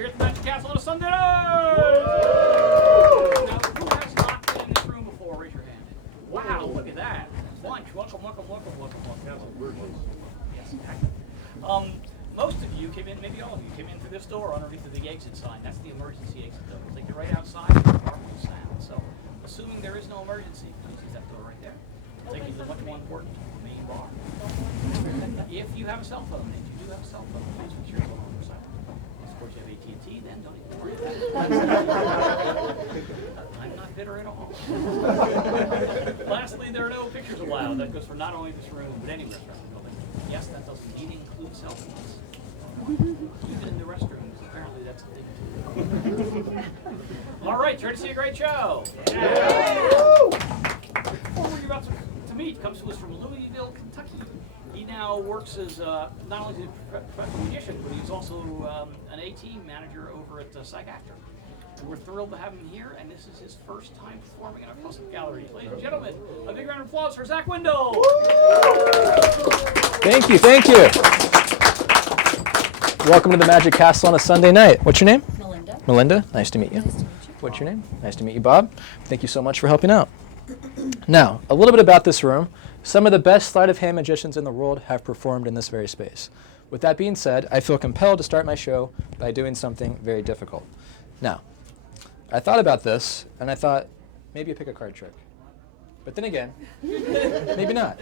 You're here at the Magic Castle on a Sunday night! Now, who has not been in this room before? Raise your hand. Wow, look at that. Lunch. Welcome. Yes, exactly. Most of you came in, maybe all of you, came in through this door underneath the exit sign. That's the emergency exit door. It'll take you right outside with a powerful sound. So, assuming there is no emergency, please use that door right there. It'll take you to the much more important main bar. If you have a cell phone, and you do have a cell phone, please make sure it's on silent. Of course, you have AT&T, then don't even worry about it. I'm not bitter at all. Lastly, there are no pictures allowed. That goes for not only this room, but any restaurant building. Yes, that doesn't need to include selfies. Even in the restrooms, apparently that's a thing too. All right, you ready to see a great show? Yeah. Who are you about to meet? Comes to us from Louisville, Kentucky. He now works as not only a professional musician, but he's also an AT manager over at Psych Actor. And we're thrilled to have him here, and this is his first time performing in our custom gallery. Ladies and gentlemen, a big round of applause for Zach Windell. Thank you. Welcome to the Magic Castle on a Sunday night. What's your name? Melinda. Melinda, nice to meet you. Nice to meet you. What's your name? Nice to meet you, Bob. Thank you so much for helping out. Now, a little bit about this room. Some of the best sleight of hand magicians in the world have performed in this very space. With that being said, I feel compelled to start my show by doing something very difficult. Now, I thought about this, and I thought, maybe a pick a card trick. But then again, maybe not.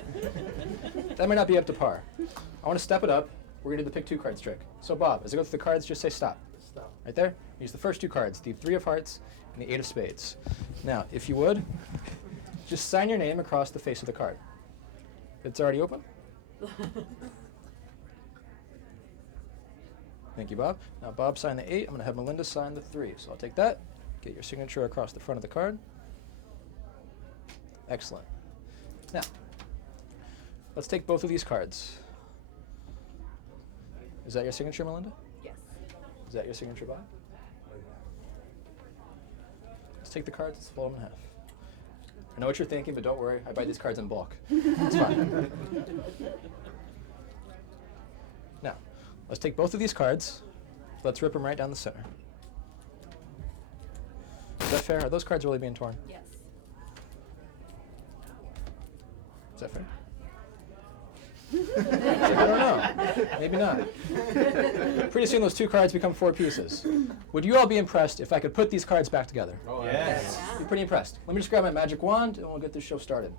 That might not be up to par. I want to step it up. We're going to do the pick two cards trick. So Bob, as I go through the cards, just say stop. Stop. Right there. Use the first two cards, the 3 of hearts and the 8 of spades. Now, if you would, just sign your name across the face of the card. It's already open. Thank you, Bob. Now, Bob signed the 8. I'm going to have Melinda sign the 3. So I'll take that, get your signature across the front of the card. Excellent. Now, let's take both of these cards. Is that your signature, Melinda? Yes. Is that your signature, Bob? Let's take the cards, let's fold them in half. I know what you're thinking, but don't worry, I buy these cards in bulk. It's fine. Now, let's take both of these cards. Let's rip them right down the center. Is that fair? Are those cards really being torn? Yes. Is that fair? I don't know. Maybe not. Pretty soon those 2 cards become 4 pieces. Would you all be impressed if I could put these cards back together? Oh, yes. Be pretty impressed. Let me just grab my magic wand and we'll get this show started.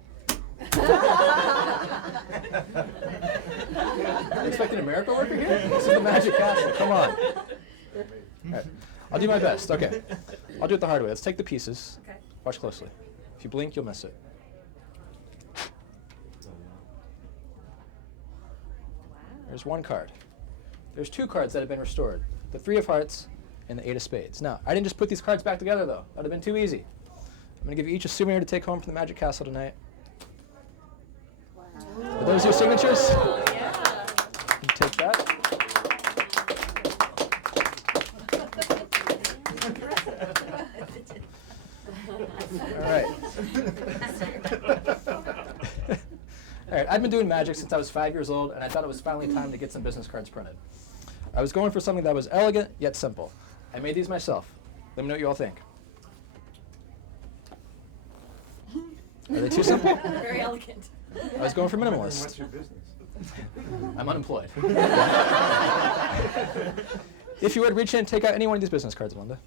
Expecting a miracle worker here? This is the Magic Castle. Come on. All right. I'll do my best. Okay. I'll do it the hard way. Let's take the pieces. Okay. Watch closely. If you blink, you'll miss it. There's 1 card. There's 2 cards that have been restored. The 3 of hearts and the 8 of spades. Now, I didn't just put these cards back together, though. That would have been too easy. I'm going to give you each a souvenir to take home from the Magic Castle tonight. Wow. Are those your signatures? Yeah. You take that. All right. All right, I've been doing magic since I was 5 years old, and I thought it was finally time to get some business cards printed. I was going for something that was elegant, yet simple. I made these myself. Let me know what you all think. Are they too simple? Very elegant. I was going for minimalist. What's your business? I'm unemployed. If you would, reach in and take out any one of these business cards, Melinda.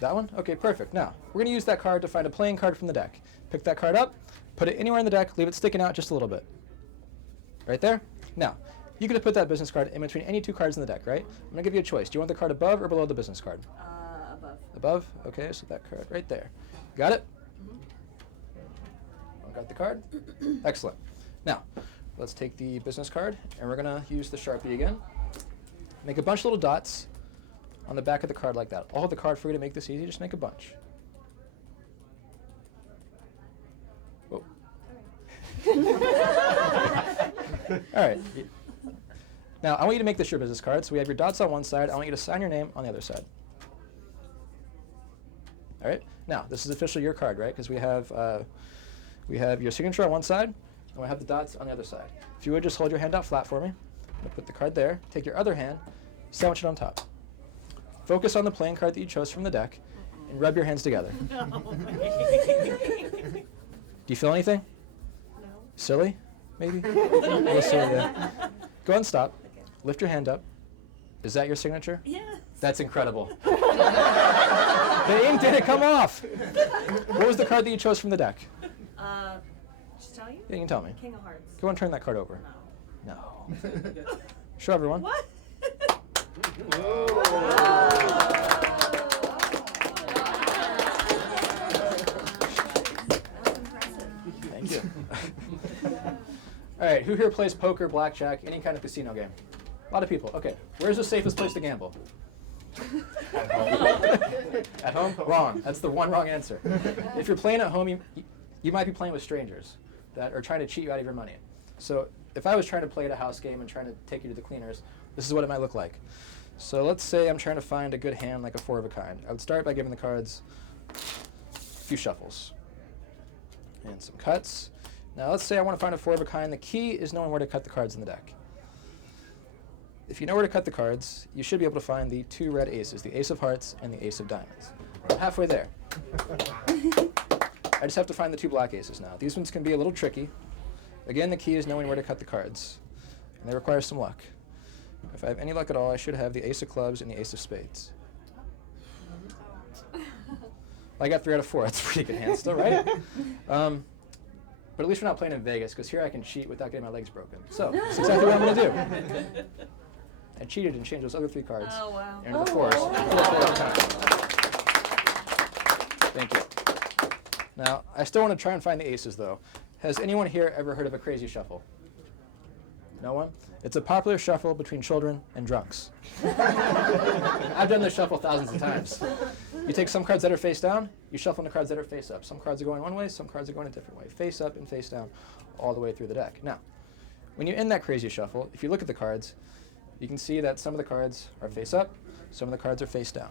That one? Okay, perfect. Now, we're going to use that card to find a playing card from the deck. Pick that card up, put it anywhere in the deck, leave it sticking out just a little bit. Right there? Now, you could have put that business card in between any 2 cards in the deck, right? I'm going to give you a choice. Do you want the card above or below the business card? Above. Above? Okay, so that card right there. Got it? Got the card? Excellent. Now, let's take the business card, and we're going to use the Sharpie again. Make a bunch of little dots on the back of the card like that. I'll hold the card for you to make this easy. Just make a bunch. Whoa. All right. Now, I want you to make this your business card. So we have your dots on one side. I want you to sign your name on the other side. All right? Now, this is officially your card, right? Because we have your signature on one side, and we have the dots on the other side. If you would, just hold your hand out flat for me. I'm going to put the card there. Take your other hand, sandwich it on top. focus on the playing card that you chose from the deck and rub your hands together. Do you feel anything? No. Silly, maybe? A little silly, yeah. Go ahead and stop. Okay. Lift your hand up. Is that your signature? Yes. That's incredible. The ink didn't come off. What was the card that you chose from the deck? Just tell you? Yeah, you can tell me. King of Hearts. Go and turn that card over. No. No. Show everyone. What? That's impressive. Thank you. All right, who here plays poker, blackjack, any kind of casino game? A lot of people. Okay, where's the safest place to gamble? At home. At home? Wrong. That's the one wrong answer. If you're playing at home, you might be playing with strangers that are trying to cheat you out of your money. So if I was trying to play at a house game and trying to take you to the cleaners, this is what it might look like. So let's say I'm trying to find a good hand, like a 4 of a kind. I would start by giving the cards a few shuffles and some cuts. Now let's say I want to find a 4 of a kind. The key is knowing where to cut the cards in the deck. If you know where to cut the cards, you should be able to find the 2 red aces, the ace of hearts and the ace of diamonds. I'm halfway there. I just have to find the 2 black aces now. These ones can be a little tricky. Again, the key is knowing where to cut the cards, and they require some luck. If I have any luck at all, I should have the ace of clubs and the ace of spades. I got 3 out of 4. That's a pretty good hand still, right? But at least we're not playing in Vegas, because here I can cheat without getting my legs broken. So that's exactly what I'm going to do. I cheated and changed those other 3 cards. Oh, wow. And the 4s. Thank you. Now, I still want to try and find the aces, though. Has anyone here ever heard of a crazy shuffle? No one? It's a popular shuffle between children and drunks. I've done this shuffle thousands of times. You take some cards that are face down, you shuffle the cards that are face up. Some cards are going one way, some cards are going a different way. Face up and face down all the way through the deck. Now, when you end that crazy shuffle, if you look at the cards, you can see that some of the cards are face up, some of the cards are face down.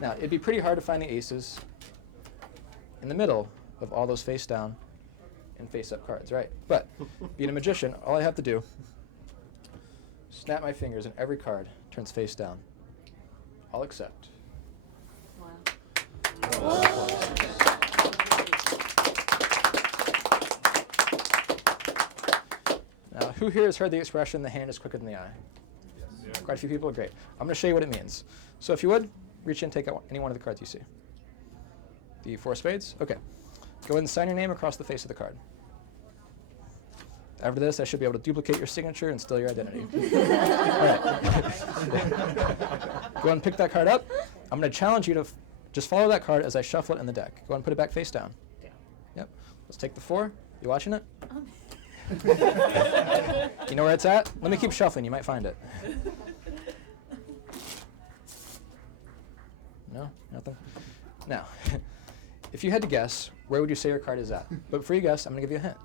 Now, it'd be pretty hard to find the aces in the middle of all those face down and face up cards, right? But being a magician, all I have to do, snap my fingers and every card turns face down. All except. Wow. Now, who here has heard the expression, the hand is quicker than the eye? Yes. Quite a few people, great. I'm going to show you what it means. So if you would, reach in and take out any one of the cards you see. The 4 spades? Okay. Go ahead and sign your name across the face of the card. After this, I should be able to duplicate your signature and steal your identity. All right. Go ahead and pick that card up. I'm going to challenge you to just follow that card as I shuffle it in the deck. Go ahead and put it back face down. Yep. Let's take the 4. You watching it? You know where it's at? Let me keep shuffling. You might find it. No? Nothing? Now, if you had to guess, where would you say your card is at? But before you guess, I'm going to give you a hint.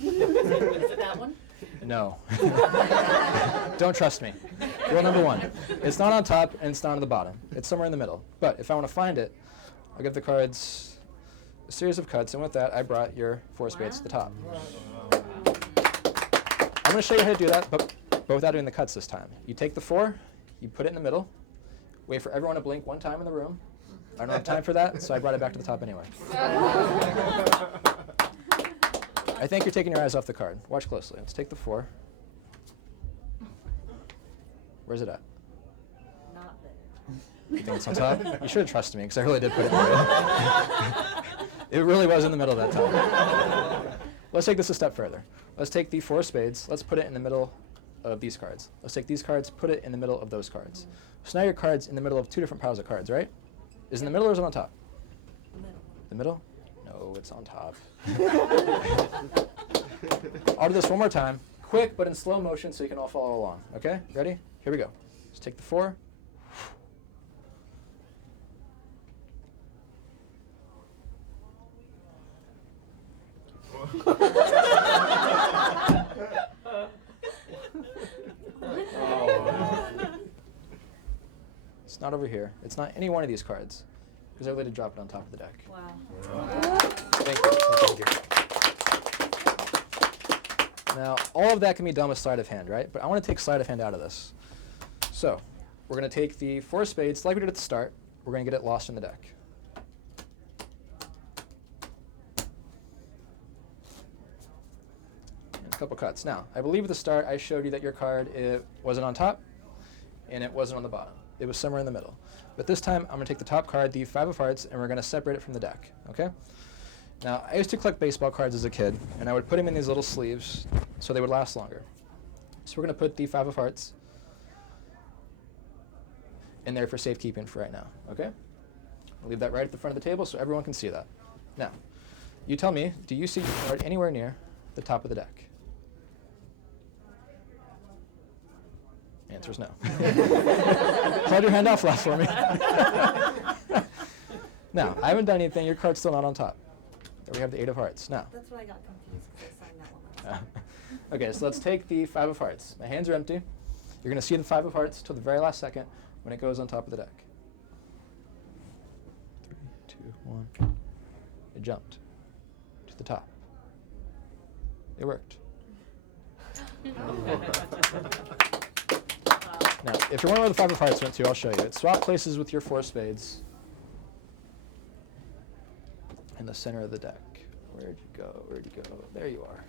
Is it that one? No. Don't trust me. Rule number 1. It's not on top and it's not on the bottom. It's somewhere in the middle. But if I want to find it, I'll give the cards a series of cuts, and with that, I brought your 4 spades to the top. I'm going to show you how to do that, but without doing the cuts this time. You take the 4, you put it in the middle, wait for everyone to blink 1 time in the room. I don't have time for that, so I brought it back to the top anyway. I think you're taking your eyes off the card. Watch closely. Let's take the 4. Where's it at? Not there. You think it's on top? You should have trusted me, because I really did put it in the middle. It really was in the middle that time. Let's take this a step further. Let's take the 4 spades. Let's put it in the middle of these cards. Let's take these cards, put it in the middle of those cards. So now your card's in the middle of 2 different piles of cards, right? Is it in the middle or is it on top? Middle. The middle? No, it's on top. I'll do this one more time. Quick, but in slow motion so you can all follow along. Okay? Ready? Here we go. Let's take the 4. It's not over here. It's not any one of these cards, because I related to drop it on top of the deck. Wow. Thank you. Thank you. Now, all of that can be done with sleight of hand, right? But I want to take sleight of hand out of this. So, we're going to take the 4 spades, like we did at the start. We're going to get it lost in the deck. And a couple cuts. Now, I believe at the start I showed you that your card, it wasn't on top, and it wasn't on the bottom. It was somewhere in the middle. But this time, I'm going to take the top card, the 5 of hearts, and we're going to separate it from the deck, okay? Now, I used to collect baseball cards as a kid, and I would put them in these little sleeves so they would last longer. So we're going to put the 5 of hearts in there for safekeeping for right now, okay? I'll leave that right at the front of the table so everyone can see that. Now, you tell me, do you see your card anywhere near the top of the deck? Answer is no. Hold your hand out flat for me. Now, I haven't done anything. Your card's still not on top. There we have the 8 of hearts. Now. That's what I got confused because I signed that one last time. Okay, so let's take the 5 of hearts. My hands are empty. You're going to see the 5 of hearts till the very last second when it goes on top of the deck. 3, 2, 1. It jumped to the top. It worked. Now, if you're wondering where the 5 of hearts went to, I'll show you. It swapped places with your 4 spades in the center of the deck. Where'd you go? Where'd you go? There you are.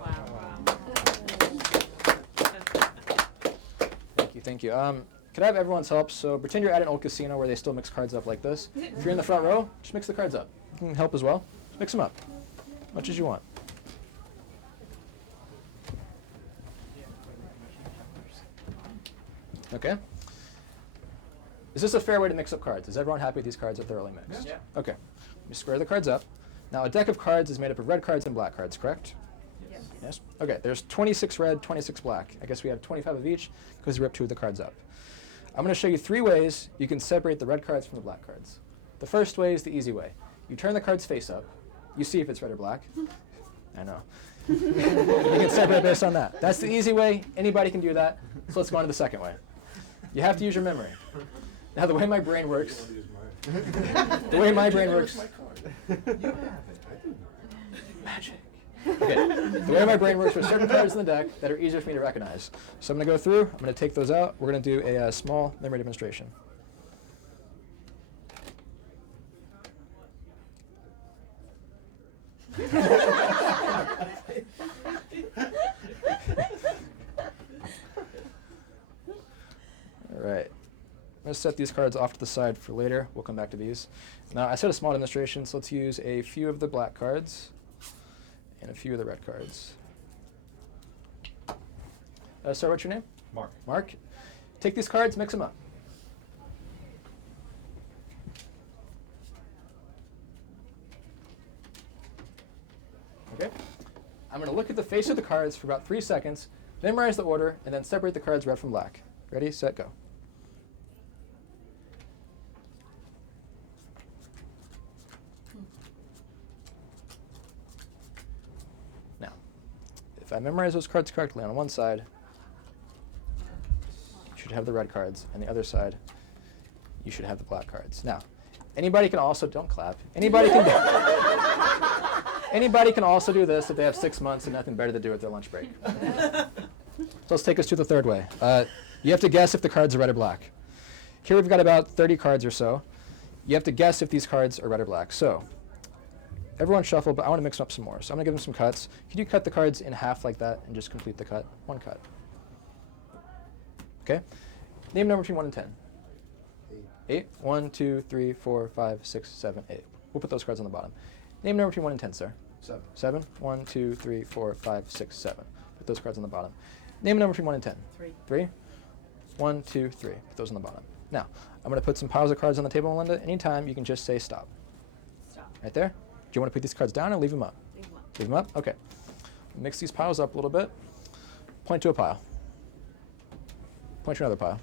Wow. Thank you, thank you. Could I have everyone's help? So pretend you're at an old casino where they still mix cards up like this. If you're in the front row, just mix the cards up. You can help as well. Just mix them up, as much as you want. Okay. Is this a fair way to mix up cards? Is everyone happy these cards are thoroughly mixed? Yeah. Okay. Let me square the cards up. Now, a deck of cards is made up of red cards and black cards, correct? Yes. Yes? Okay, there's 26 red, 26 black. I guess we have 25 of each because we ripped 2 of the cards up. I'm going to show you 3 ways you can separate the red cards from the black cards. The first way is the easy way. You turn the cards face up. You see if it's red or black. I know. You can separate based on that. That's the easy way. Anybody can do that. So let's go on to the second way. You have to use your memory. Now, the way my brain works, the way my brain works, magic. Okay, the way my brain works, there's certain cards in the deck that are easier for me to recognize. So I'm going to go through. I'm going to take those out. We're going to do a small memory demonstration. All right. I'm going to set these cards off to the side for later. We'll come back to these. Now, I said a small demonstration, so let's use a few of the black cards and a few of the red cards. Sir, what's your name? Mark. Mark. Take these cards, mix them up. Okay. I'm going to look at the face of the cards for about 3 seconds, memorize the order, and then separate the cards red from black. Ready, set, go. Now, if I memorize those cards correctly on one side, you should have the red cards, and the other side, you should have the black cards. Now, anybody can also, don't clap, anybody can anybody can also do this if they have 6 months and nothing better to do at their lunch break. So let's take us to the third way. You have to guess if the cards are red or black. Here we've got about 30 cards or so. You have to guess if these cards are red or black. So everyone shuffle, but I want to mix them up some more. So I'm going to give them some cuts. Could you cut the cards in half like that and just complete the cut? 1 cut. Okay. Name a number between 1 and 10. 8. 1, 2, 3, 4, 5, 6, 7, 8. We'll put those cards on the bottom. Name a number between 1 and 10, sir. 7. 7. 1, 2, 3, 4, 5, 6, 7. Put those cards on the bottom. Name a number between 1 and 10. 3. 3. 1, 2, 3. Put those on the bottom. Now, I'm going to put some piles of cards on the table, Melinda. Anytime, you can just say stop. Stop. Right there. Do you want to put these cards down or leave them up? Leave 'em up. Leave them up? Okay. Mix these piles up a little bit. Point to a pile. Point to another pile.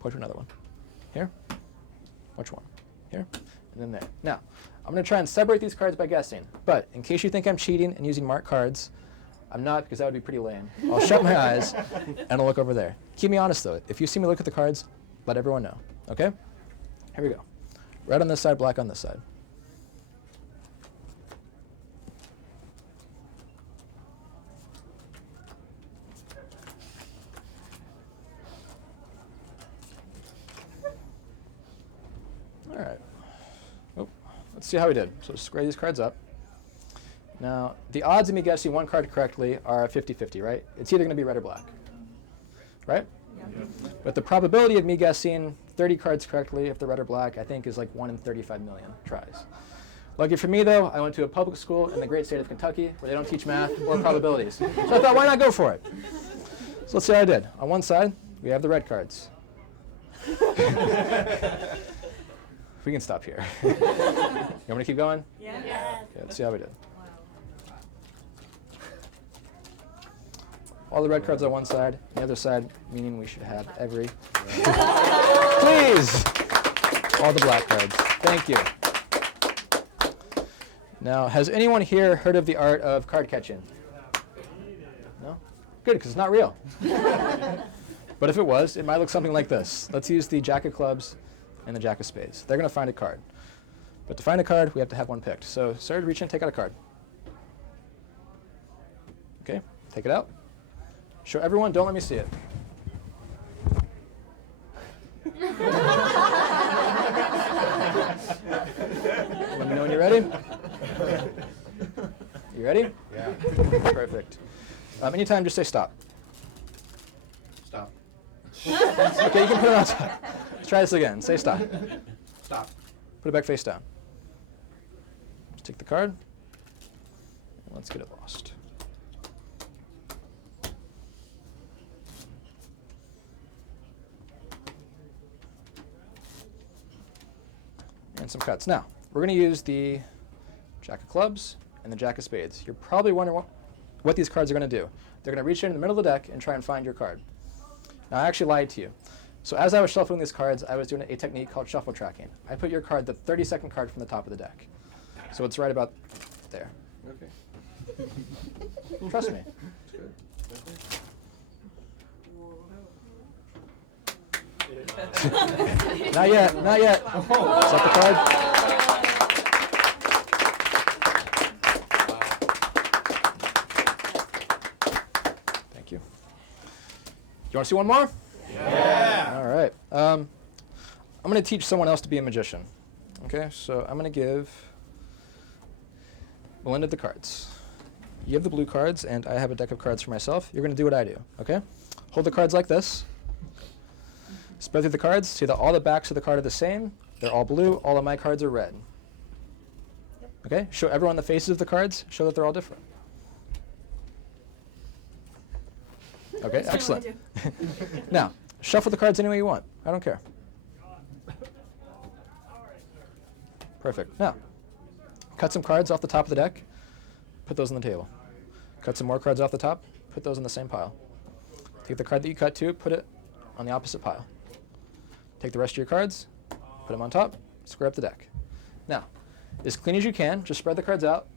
Point to another one. Here. Which one? Here. And then there. Now, I'm going to try and separate these cards by guessing. But in case you think I'm cheating and using marked cards, I'm not, because that would be pretty lame. I'll shut my eyes and I'll look over there. Keep me honest, though. If you see me look at the cards, let everyone know. Okay? Here we go. Red on this side, black on this side. let's see how we did. So square these cards up. Now, the odds of me guessing one card correctly are 50-50, right? It's either going to be red or black, right? But the probability of me guessing 30 cards correctly, if they're red or black, I think is like 1 in 35 million tries. Lucky for me, though, I went to a public school in the great state of Kentucky where they don't teach math or probabilities. So I thought, why not go for it? So let's see how I did. On one side, we have the red cards. We can stop here. You want me to keep going? Yeah. Okay, let's see how we did. All the red cards on one side, the other side, meaning we should have every. Please! All the black cards. Thank you. Now, has anyone here heard of the art of card catching? No? Good, because it's not real. But if it was, it might look something like this. Let's use the Jack of Clubs and the Jack of Spades. They're going to find a card. But to find a card, we have to have one picked. So, Sarah, reach in, take out a card. Okay, take it out. Show everyone, don't let me see it. Let me know when you're ready. You ready? Yeah. Perfect. Anytime, just say stop. Stop. Okay, you can put it on top. Let's try this again. Say stop. Stop. Put it back face down. Just take the card. And let's get it lost. And some cuts. Now, we're going to use the Jack of Clubs and the Jack of Spades. You're probably wondering what these cards are going to do. They're going to reach in the middle of the deck and try and find your card. Now, I actually lied to you. So as I was shuffling these cards, I was doing a technique called shuffle tracking. I put your card, the 32nd card from the top of the deck. So it's right about there. Okay. Trust me. That's good. Not yet, not yet. Is that the card? Thank you. You want to see one more? Yeah. All right. I'm going to teach someone else to be a magician. Okay, so I'm going to give Melinda the cards. You have the blue cards, and I have a deck of cards for myself. You're going to do what I do, okay? Hold the cards like this. Spread through the cards. See that all the backs of the card are the same. They're all blue. All of my cards are red. Okay? Show everyone the faces of the cards. Show that they're all different. Okay, excellent. Now, shuffle the cards any way you want. I don't care. Perfect. Now, cut some cards off the top of the deck. Put those on the table. Cut some more cards off the top. Put those in the same pile. Take the card that you cut to. Put it on the opposite pile. Take the rest of your cards, put them on top, square up the deck. Now, as clean as you can, just spread the cards out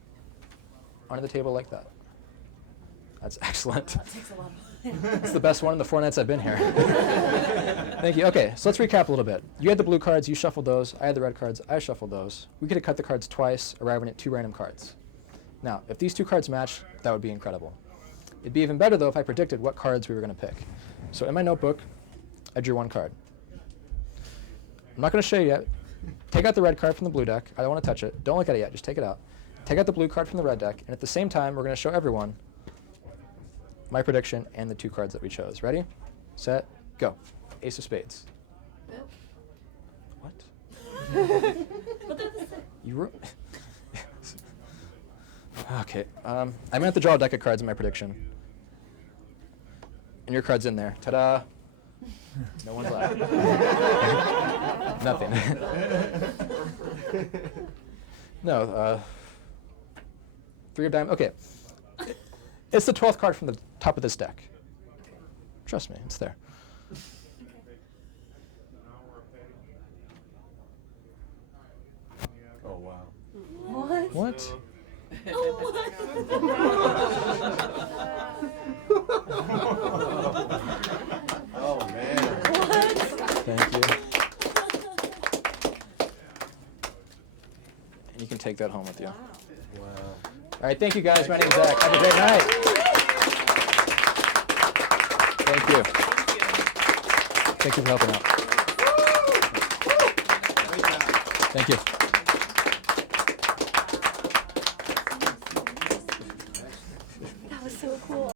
onto the table like that. That's excellent. That takes a lot of It's the best one in the 4 nights I've been here. Thank you. Okay, so let's recap a little bit. You had the blue cards, you shuffled those. I had the red cards, I shuffled those. We could have cut the cards twice, arriving at 2 random cards. Now, if these 2 cards match, that would be incredible. It'd be even better, though, if I predicted what cards we were going to pick. So in my notebook, I drew 1 card. I'm not going to show you yet. Take out the red card from the blue deck. I don't want to touch it. Don't look at it yet. Just take it out. Take out the blue card from the red deck. And at the same time, we're going to show everyone my prediction and the 2 cards that we chose. Ready? Set. Go. Ace of Spades. What? But they're the same. You wrote... Okay. I'm going to have to draw a deck of cards in my prediction. And your card's in there. Ta-da. No one's laughing. Nothing. No. 3 of diamonds. Okay. It's the 12th card from the top of this deck. Trust me, it's there. Oh, wow. What? What? Oh, man. Thank you. And you can take that home with you. Wow. All right, thank you guys. My name's Zach. Have a great night. Thank you. Thank you for helping out. Thank you.